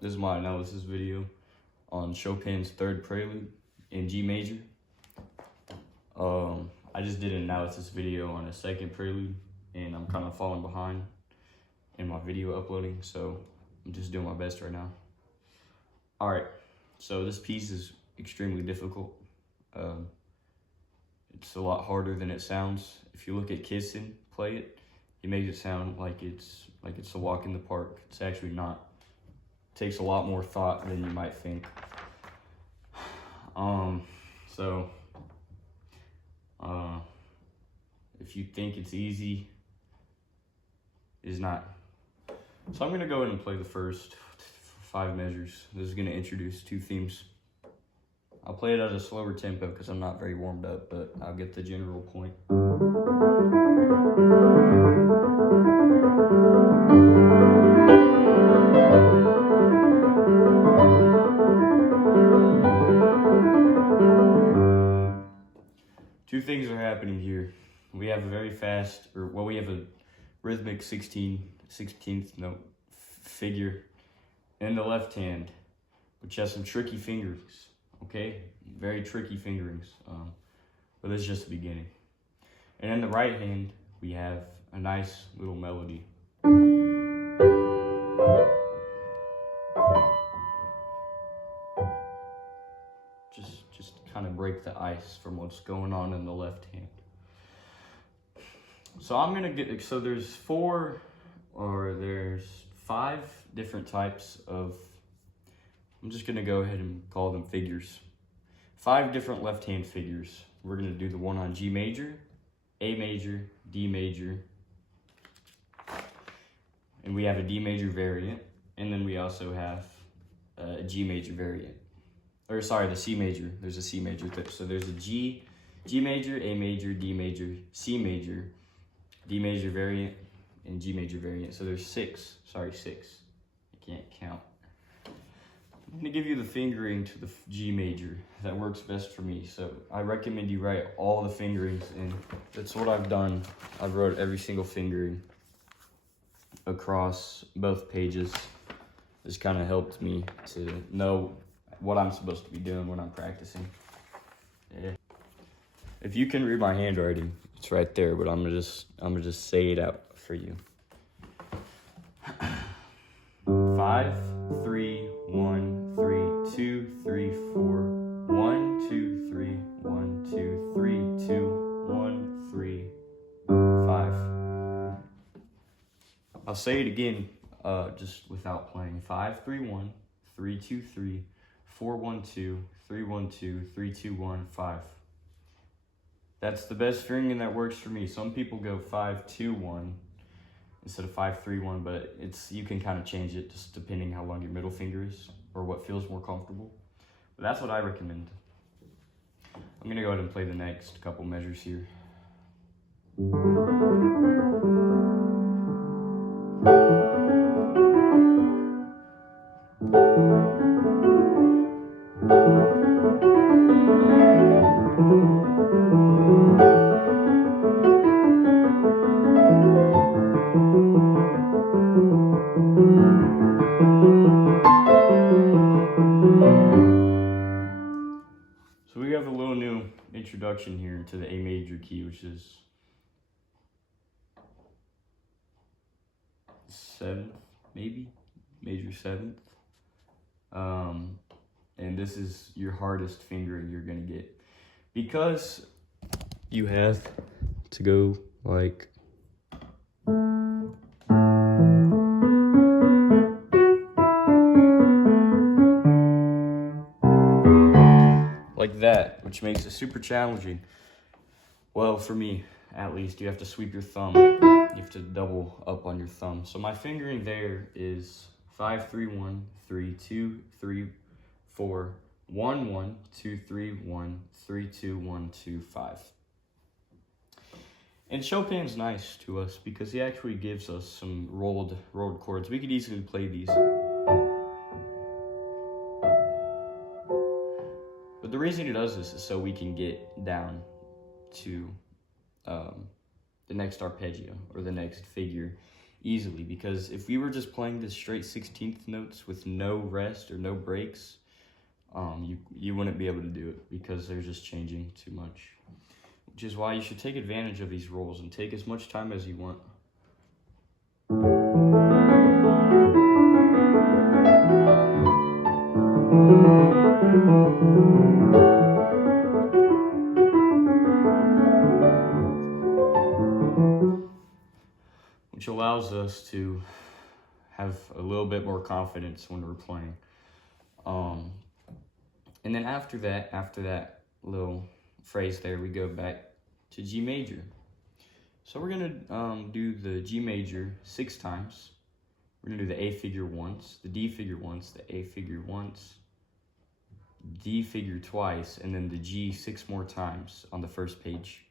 This is my analysis video on Chopin's third Prelude in G major. I just did an analysis video on a second Prelude, and I'm kind of falling behind in my video uploading, so I'm just doing my best right now. All right, so this piece is extremely difficult. It's a lot harder than it sounds. If you look at Kidson play it, he makes it sound like it's a walk in the park. It's actually not. It takes a lot more thought than you might think. If you think it's easy, it's not. So I'm gonna go ahead and play the first 5 measures. This is gonna introduce 2 themes. I'll play it at a slower tempo because I'm not very warmed up, but I'll get the general point. Two things are happening here. We have a very fast, we have a rhythmic 16th note figure in the left hand, which has some tricky fingerings, okay? Very tricky fingerings, but it's just the beginning. And in the right hand, we have a nice little melody. Just kind of break the ice from what's going on in the left hand. So I'm gonna there's 5 different types of, I'm just gonna go ahead and call them figures. 5 different left hand figures. We're gonna do the one on G major, A major, D major, and we have a D major variant, and then we also have a G major variant. Or sorry, the C major. There's a C major. So there's a G major, A major, D major, C major, D major variant, and G major variant. So there's 6. Sorry, 6. I can't count. I'm gonna give you the fingering to the G major. That works best for me. So I recommend you write all the fingerings, and that's what I've done. I've wrote every single fingering across both pages. This kind of helped me to know what I'm supposed to be doing when I'm practicing. Yeah. If you can read my handwriting, it's right there, but I'm gonna just say it out for you. 5, 3, 1, 3, 2, 3, 4. 1, 2, 3, 1, 2, 3, 2, 1, 3, 5. I'll say it again, just without playing. 5, 3, 1, 3, 2, 3, 4, 1, 2, 3, 1, 2, 3, 2, 1, 5. That's the best string, and that works for me. Some people go 5, 2, 1 instead of 5, 3, 1, but you can kind of change it just depending how long your middle finger is or what feels more comfortable. But that's what I recommend. I'm gonna go ahead and play the next couple measures here. So we have a little new introduction here into the A major key, which is 7th, maybe, major 7th. And this is your hardest fingering you're gonna get, because you have to go like that, which makes it super challenging. Well, for me, at least, you have to sweep your thumb. You have to double up on your thumb. So my fingering there is 5, 3, 1, 3, 2, 3, 4, 1, 1, 2, 3, 1, 3, 2, 1, 2, 5. And Chopin's nice to us because he actually gives us some rolled chords. We could easily play these. But the reason he does this is so we can get down to the next arpeggio or the next figure. easily, because if we were just playing this straight 16th notes with no rest or no breaks, you wouldn't be able to do it because they're just changing too much. Which is why you should take advantage of these rolls and take as much time as you want. Which allows us to have a little bit more confidence when we're playing. And then after that little phrase there, we go back to G major. So we're gonna do the G major 6 times. We're gonna do the A figure once, the D figure once, the A figure once, D figure twice, and then the G 6 more times on the first page.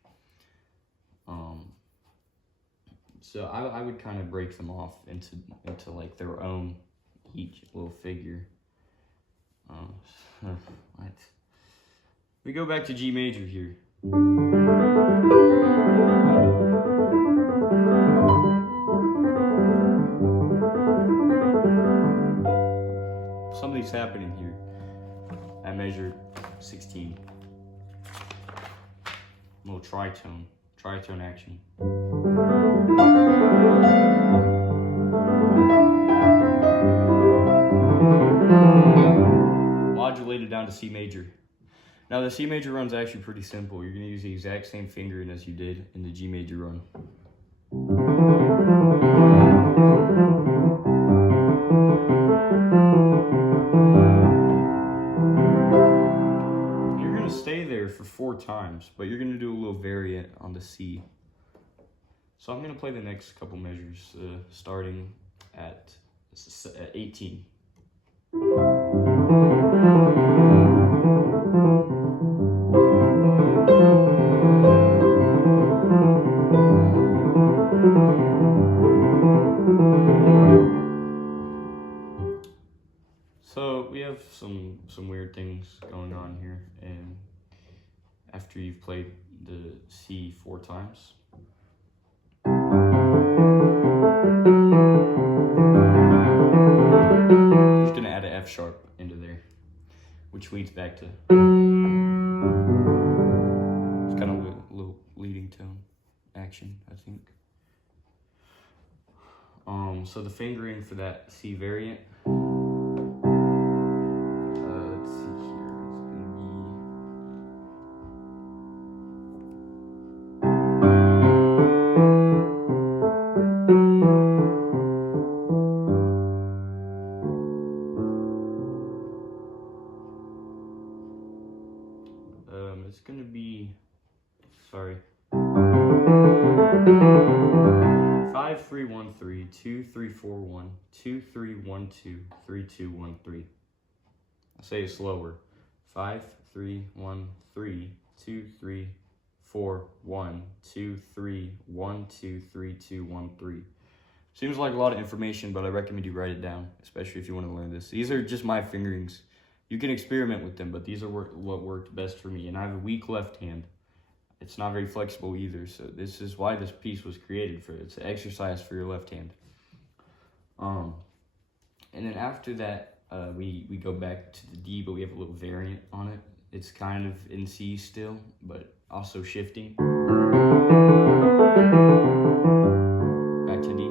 So I would kind of break them off into like their own each little figure. What? We go back to G major here. Something's happening here at measure 16. A little tritone action. Modulated down to C major. Now the C major run's actually pretty simple. You're going to use the exact same fingering as you did in the G major run. You're going to stay there for 4 times, but you're going to do a little variant on the C. So I'm going to play the next couple measures, starting at 18. So we have some weird things going on here, and after you've played the C 4 times, just gonna add an F sharp into there, which leads back to, it's kind of a little leading tone action, I think. So the fingering for that C variant, let's see here, it's gonna be, sorry, 5 3 1 3 2 3 4 1 2 3 1 2 3 2 1 3. I'll say it slower. 5 3 1 3 2 3 4 1 2 3 1 2 3 2 1 3. Seems like a lot of information, but I recommend you write it down, especially if you want to learn this. These are just my fingerings. You can experiment with them, but these are what worked best for me. And I have a weak left hand. It's not very flexible either, so this is why this piece was created for. It's an exercise for your left hand. And then after that, we go back to the D, but we have a little variant on it. It's kind of in C still, but also shifting. Back to D.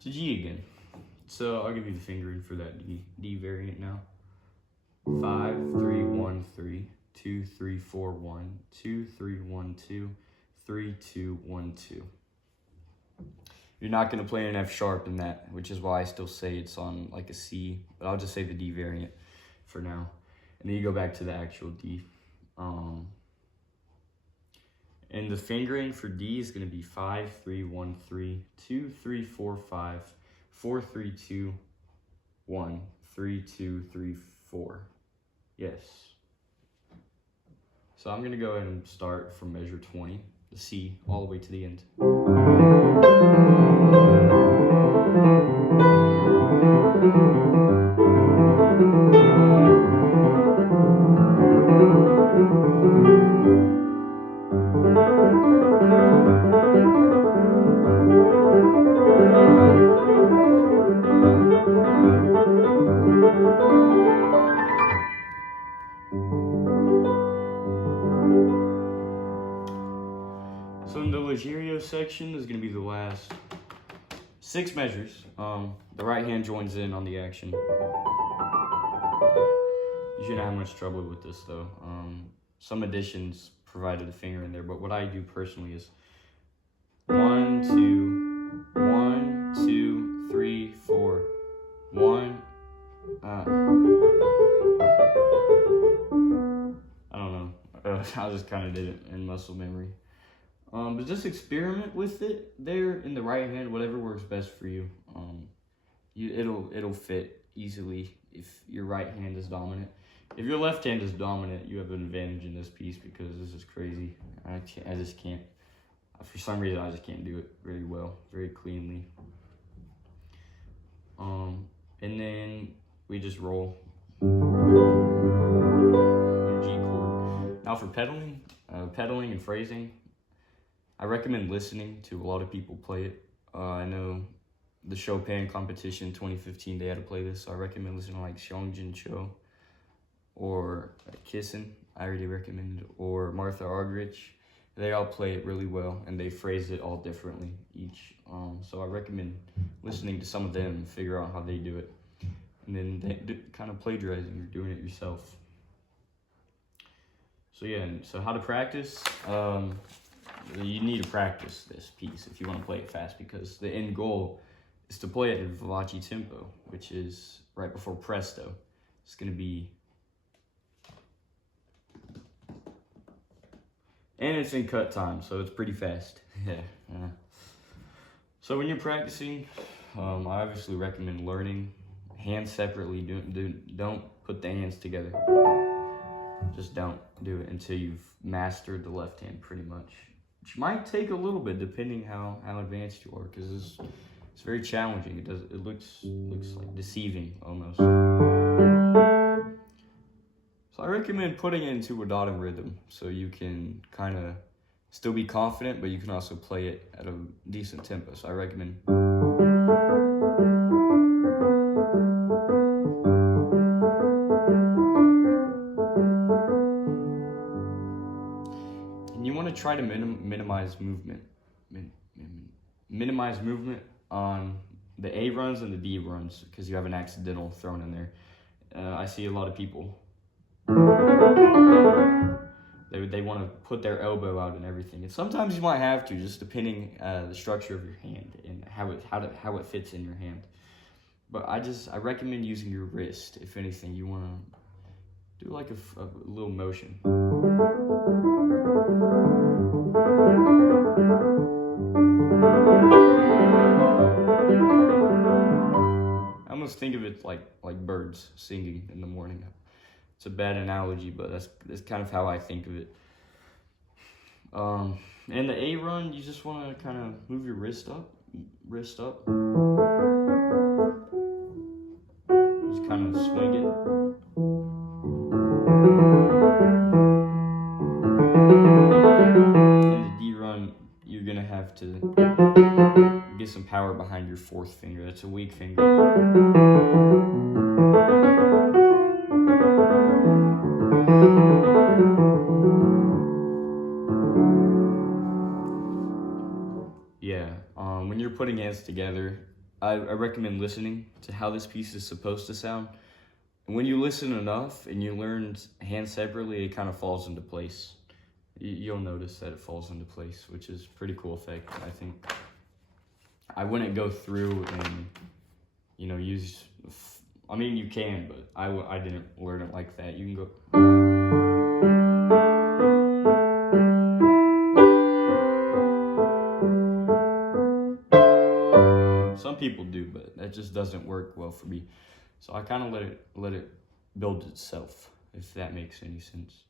To G again. So I'll give you the fingering for that D variant now. 5 3 1 3 2 3 4 1 2 3 1 2 3 2 1 2. You're not going to play an F sharp in that, which is why I still say it's on like a C, but I'll just say the D variant for now. And then you go back to the actual D. And the fingering for D is going to be 5 3 1 3 2 3 4 5 4 3 2 1 3 2 3 4. Yes. So I'm going to go ahead and start from measure 20, the C, all the way to the end. Leggerio section is going to be the last 6 measures. The right hand joins in on the action. You shouldn't have much trouble with this though. Some editions provided a finger in there, but what I do personally is 1, 2, 1, 2, 3, 4, 1. I don't know. I just kind of did it in muscle memory. But just experiment with it there in the right hand, whatever works best for you. It'll fit easily if your right hand is dominant. If your left hand is dominant, you have an advantage in this piece because this is crazy. I just can't. For some reason, I just can't do it very well, very cleanly. And then we just roll your G chord. Now for pedaling and phrasing, I recommend listening to a lot of people play it. I know the Chopin competition 2015, they had to play this, so I recommend listening to like Xiong Cho or Kissin, I already recommended, or Martha Argerich. They all play it really well, and they phrase it all differently each. So I recommend listening to some of them and figure out how they do it. And then kind of plagiarizing or doing it yourself. So yeah, so how to practice? You need to practice this piece if you want to play it fast, because the end goal is to play it in vivace tempo, which is right before presto. It's going to be... And it's in cut time, so it's pretty fast. Yeah. So when you're practicing, I obviously recommend learning hands separately. Don't put the hands together. Just don't do it until you've mastered the left hand pretty much. Which might take a little bit depending how advanced you are, because it's very challenging. It looks like deceiving almost. So I recommend putting it into a dotted rhythm so you can kind of still be confident, but you can also play it at a decent tempo. So I recommend. And you want to try to minimize movement. Minimize movement on the A runs and the D runs, because you have an accidental thrown in there. I see a lot of people. They want to put their elbow out and everything, and sometimes you might have to, just depending the structure of your hand and how it fits in your hand. But I recommend using your wrist. If anything, you want to do like a little motion. I almost think of it like birds singing in the morning. It's a bad analogy, but that's kind of how I think of it. And the A run, you just want to kind of move your wrist up. Just kind of swing it. And the D run, you're gonna have to get some power behind your 4th finger. That's a weak finger. Yeah, when you're putting hands together, I recommend listening to how this piece is supposed to sound. And when you listen enough and you learn hands separately, it kind of falls into place. You'll notice that it falls into place, which is a pretty cool effect, I think. I wouldn't go through and, use... I mean, you can, but I didn't learn it like that. You can go... Some people do, but that just doesn't work well for me. So I kind of let it build itself, if that makes any sense.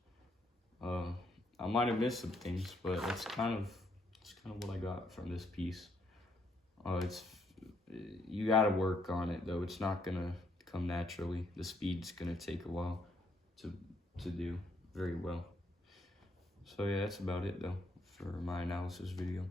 I might have missed some things, but it's kind of what I got from this piece. You got to work on it though. It's not gonna come naturally. The speed's gonna take a while to do very well. So yeah, that's about it though for my analysis video.